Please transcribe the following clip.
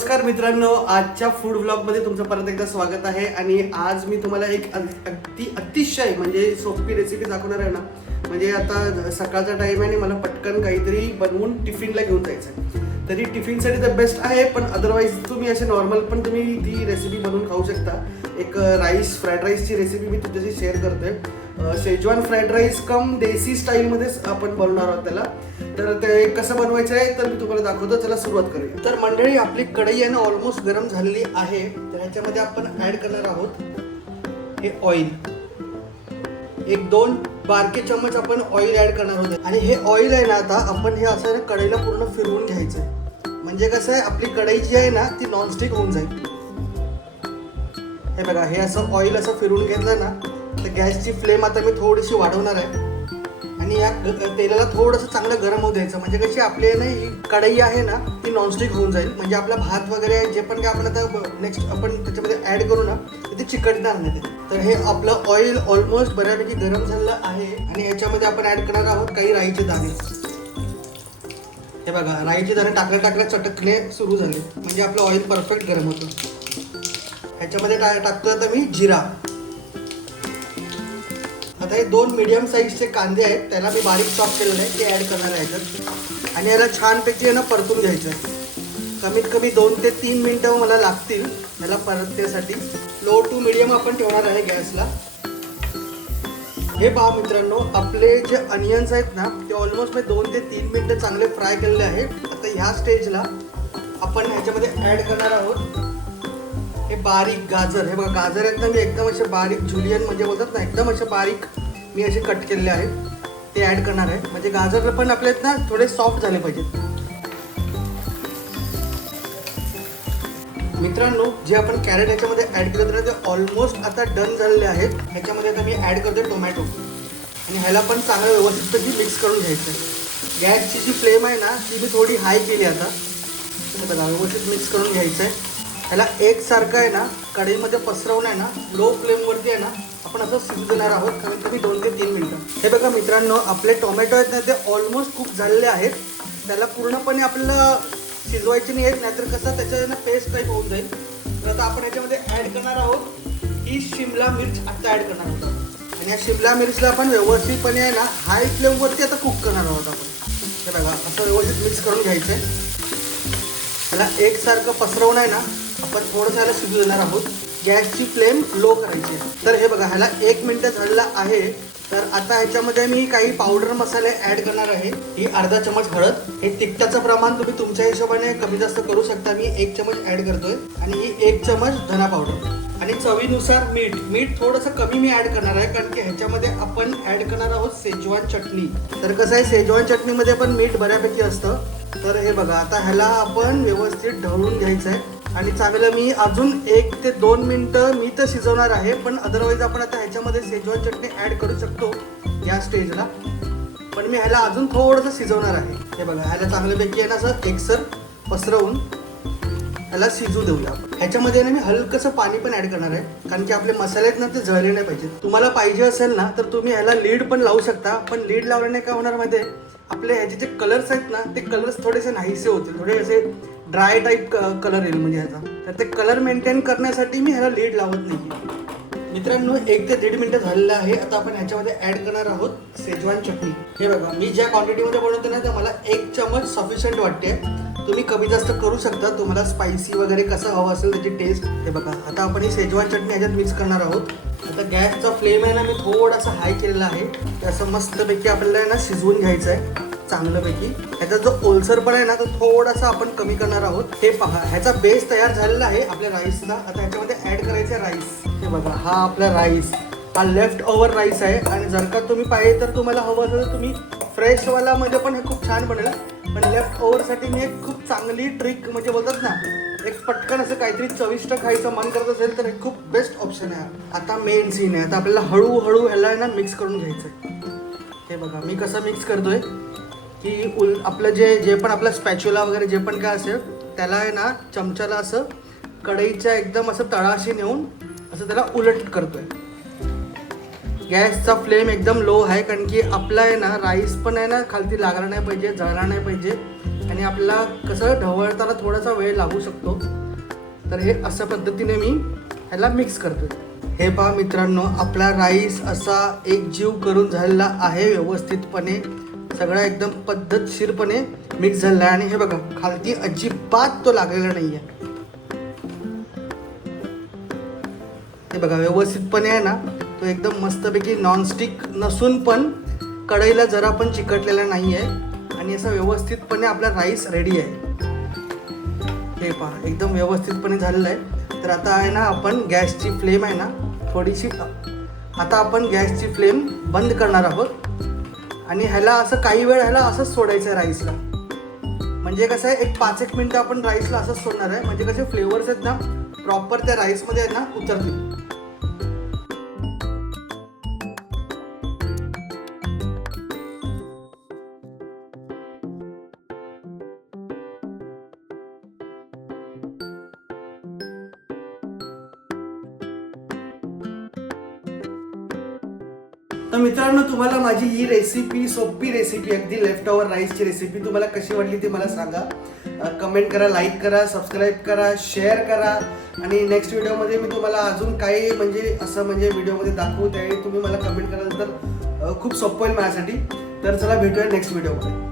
नमस्कार मित्रांनो, आजच्या फूड व्लॉगमध्ये तुमचं परत एकदा स्वागत आहे. आणि आज मी तुम्हाला एक अतिशय म्हणजे सोपी रेसिपी दाखवणार आहे ना. म्हणजे आता सकाळचा टाइम आहे आणि मला पटकन काहीतरी बनवून टिफिनला घेऊन जायचं आहे. तरी टिफिनसाठी तर बेस्ट आहे, पण अदरवाईज तुम्ही असे नॉर्मल पण तुम्ही ती रेसिपी बनवून खाऊ शकता. एक फ्राईड राईसची रेसिपी मी तुमच्याशी शेअर करतोय. शेजवान फ्राईड राईस कम देसी स्टाईलमध्येच आपण बनवणार आहोत त्याला. तर ते कसं बनवायचं आहे तर मी तुम्हाला दाखवतो. चला सुरुवात करूया. तर मंडळी, आपली कढई आहे ना ऑलमोस्ट गरम झालेली आहे. तर ह्याच्यामध्ये आपण ऍड करणार आहोत हे ऑइल. एक 2 बारके चम्मच आपण ऑइल ऍड करणार आहोत. आणि हे ऑइल आहे ना, आता आपण हे असं कढईला पूर्ण फिरवून घ्यायचं आहे. म्हणजे कसं आहे, आपली कढई जी आहे ना ती नॉनस्टिक होऊन जाईल. हे बघा, हे असं ऑइल असं फिरवून घेतलं ना तर गॅसची फ्लेम आता मी थोडीशी वाढवणार आहे. आणि या तेलाला थोडंसं चांगलं गरम होऊ द्यायचं. म्हणजे कशी आपली ना ही कढई आहे ना ती नॉनस्टिक होऊन जाईल. म्हणजे आपला भात वगैरे जे पण काय आपण आता नेक्स्ट आपण त्याच्यामध्ये ॲड करू ना ते चिकटणार नाही. तर हे आपलं ऑइल ऑलमोस्ट बऱ्यापैकी गरम झालेलं आहे. आणि ह्याच्यामध्ये आपण ॲड करणार आहोत काही राईचे दाणे. हे बघा, राईचे दाणे टाकल्या चटकले सुरू झाले. म्हणजे आपलं ऑइल परफेक्ट गरम होतं. ह्याच्यामध्ये टाकतो आता मी जिरा. आता हे 2 मीडियम साईजचे कांदे आहेत, त्याला मी बारीक चॉप केलेलं आहे, ते ॲड करणार आहे ह्याच्यात. आणि याला छानपैकी आहे ना परतून घ्यायचं आहे. कमीत कमी 2 ते 3 मिनटं मला लागतील याला परतण्यासाठी. लो टू मीडियम आपण ठेवणार आहे गॅसला. हे पहा मित्रांनो, आपले जे अनियन्स आहेत ना ते ऑलमोस्ट मी 2 ते 3 मिनटं चांगले फ्राय केलेले आहेत. आता ह्या स्टेजला आपण ह्याच्यामध्ये ॲड करणार आहोत हे बारीक गाजर. हे बघा, गाजर आहेत ना मी एकदम असे बारीक जुलियन म्हणजे बोलतात ना एकदम असे बारीक मी असे कट केलेले आहेत, ते ॲड करणार आहे. म्हणजे गाजर पण आपले ना थोडे सॉफ्ट झाले पाहिजेत. मित्रांनो, जे आपण कॅरेट ह्याच्यामध्ये ॲड केलं तर ते ऑलमोस्ट आता डन झालेले आहेत. ह्याच्यामध्ये आता मी ॲड करतो टोमॅटो. आणि ह्याला पण चांगलं व्यवस्थितपैकी मिक्स करून घ्यायचं आहे. गॅसची जी फ्लेम आहे ना ती मी थोडी हाय केली. आता बघा, व्यवस्थित मिक्स करून घ्यायचं आहे. ह्याला एकसारखं आहे ना कढईमध्ये पसरवून आहे ना लो फ्लेमवरती आहे ना आपण असं शिजू देणार आहोत कमीत कमी 2 ते 3 मिनटं. हे बघा मित्रांनो, आपले टोमॅटो आहेत ना ते ऑलमोस्ट खूप झालेले आहेत. त्याला पूर्णपणे आपल्याला शिजवायचे नाही आहेत, नाहीतर कसं त्याच्या ना पेस्ट टाईप होऊन जाईल. तर आता आपण ह्याच्यामध्ये ॲड करणार आहोत ही शिमला मिर्च. आता ॲड करणार आहोत. आणि या शिमला मिरचला आपण व्यवस्थितपणे आहे ना हाय फ्लेमवरती आता कुक करणार आहोत आपण. हे बघा, असं व्यवस्थित मिक्स करून घ्यायचं आहे. ह्याला एकसारखं पसरवून आहे ना आपण थोडंसं ह्याला शिजू देणार आहोत. गॅसची फ्लेम लो करायची आहे. तर हे बघा, ह्याला 1 मिनिट झालेला आहे. तर आता ह्याच्यामध्ये मी काही पावडर मसाले ॲड करणार आहे. ही अर्धा चमच हळद. हे तिखटाचं प्रमाण तुम्ही तुमच्या हिशोबाने कमी जास्त करू शकता. मी 1 चमच ॲड करतोय. आणि ही 1 चमच धना पावडर. आणि चवीनुसार मीठ थोडंसं कमी मी ॲड करणार आहे, कारण की ह्याच्यामध्ये आपण ॲड करणार आहोत शेजवान चटणी. तर कसं आहे, शेजवान चटणीमध्ये पण मीठ बऱ्यापैकी असतं. तर हे बघा, आता ह्याला आपण व्यवस्थित ढवळून घ्यायचं आहे. आणि चांगलं मी अजून 1 ते 2 मिनटं मी तर शिजवणार आहे, पण अदरवाईज आपण आता ह्याच्यामध्ये शेजवान चटणी ॲड करू शकतो या स्टेजला. पण मी ह्याला अजून थोडंसं शिजवणार आहे. हे बघा, ह्याला चांगल्यापैकी आहे ना असं एकसर पसरवून ह्याला शिजू देऊया आपण. ह्याच्यामध्ये ना मी हलकंसं पाणी पण ॲड करणार आहे, कारण की आपले मसाले आहेत ना ते जळले नाही पाहिजे. तुम्हाला पाहिजे असेल ना तर तुम्ही ह्याला लीड पण लावू शकता. पण लीड लावल्याने काय होणार मध्ये आपले ह्याचे जे कलर्स आहेत ना ते कलर्स थोडेसे नाहीसे होतील, थोडे असे ड्राय टाईप कलर येईल म्हणजे ह्याचा. तर ते कलर मेंटेन करण्यासाठी मी ह्याला लीड लावत नाही. मित्रांनो, 1 ते 1.5 मिनिटं झालेलं आहे. आता आपण ह्याच्यामध्ये ॲड करणार आहोत शेजवान चटणी. हे बघा, मी ज्या क्वांटिटीमध्ये बनवते ना तर मला 1 चमच सफिशियंट वाटते. तुम्ही कमी जास्त करू शकता, तुम्हाला स्पायसी वगैरे कसं हवं असेल त्याची टेस्ट. हे बघा, आता आपण ही शेजवान चटणी ह्याच्यात मिक्स करणार आहोत. आता गॅसचा फ्लेम आहे ना मी थोडासा हाय केलेला आहे. ते असं मस्तपैकी आपल्याला आहे ना शिजवून घ्यायचं आहे चांगल्यापैकी. ह्याचा जो ओलसरपणा आहे ना तो थोडासा आपण कमी करणार आहोत. हे पहा, ह्याचा बेस तयार झालेला आहे आपल्या राईसचा. आता ह्याच्यामध्ये ॲड करायचं आहे राईस. हे बघा, हा आपला राईस, हा लेफ्ट ओव्हर राईस आहे. आणि जर का तुम्ही पाहिजे तर तुम्हाला हवं असेल तर तुम्ही फ्रेशवालामध्ये पण हे खूप छान बनेल. पण लेफ्ट ओव्हरसाठी मी एक खूप चांगली ट्रिक म्हणजे बोलतात ना एक पटकन असं काहीतरी चविष्ट खायचं मन करत असेल तर हे खूप बेस्ट ऑप्शन आहे. आता मेन सीन आहे. आता आपल्याला हळूहळू ह्याला ना मिक्स करून घ्यायचं आहे. हे बघा, मी कसं मिक्स करतोय की आपलं जे पण आपला स्पॅच्युला वगैरे जे पण काय असेल त्याला आहे ना चमच्याला असं कढईच्या एकदम असं तळाशी नेऊन असं त्याला उलट करतोय. गॅसचा फ्लेम एकदम लो आहे, कारण की आपला आहे ना राईस पण आहे ना खालती लागला नाही पाहिजे, जळला नाही पाहिजे. आणि आणि आपल्याला कसं ढवळताना थोडासा वेळ लागू शकतो. तर हे अशा पद्धतीने मी ह्याला मिक्स करतो. हे पहा मित्रांनो, आपला राईस असा एकजीव करून झालेला आहे व्यवस्थितपणे. सगळा एकदम पद्धतशीरपणे मिक्स झालेला आहे. आणि हे बघा खालती अजिबात तो लागलेला नाही आहे. हे बघा व्यवस्थितपणे आहे ना, तो एकदम मस्तपैकी नॉनस्टिक नसून पण कढईला जरा पण चिकटलेला नाही आहे. आणि असा व्यवस्थितपणे आपला राईस रेडी आहे. हे पहा एकदम व्यवस्थितपणे झालेलं आहे. तर आता आहे ना, आपण गॅसची फ्लेम आहे ना थोडीशी, आता आपण गॅसची फ्लेम बंद करणार आहोत. आणि ह्याला असं काही वेळ ह्याला असंच सोडायचं आहे राईसला. म्हणजे कसं आहे, एक 5-1 मिनटं आपण राईसला असंच सोडणार आहे. म्हणजे कसे फ्लेवर्स आहेत ना प्रॉपर त्या राईसमध्ये आहे ना उतरतील. तर मित्रांनो, तुम्हाला माझी ही रेसिपी, सोपी रेसिपी, अगदी लेफ्ट ओव्हर राईसची रेसिपी तुम्हाला कशी वाटली ते मला सांगा. कमेंट करा, लाईक करा, सबस्क्राईब करा, शेअर करा. आणि नेक्स्ट व्हिडिओमध्ये मी तुम्हाला अजून काही म्हणजे असं म्हणजे व्हिडिओमध्ये दाखवू, त्यावेळी तुम्ही मला कमेंट कराल तर खूप सोपं होईल माझ्यासाठी. तर चला भेटूया नेक्स्ट व्हिडिओमध्ये.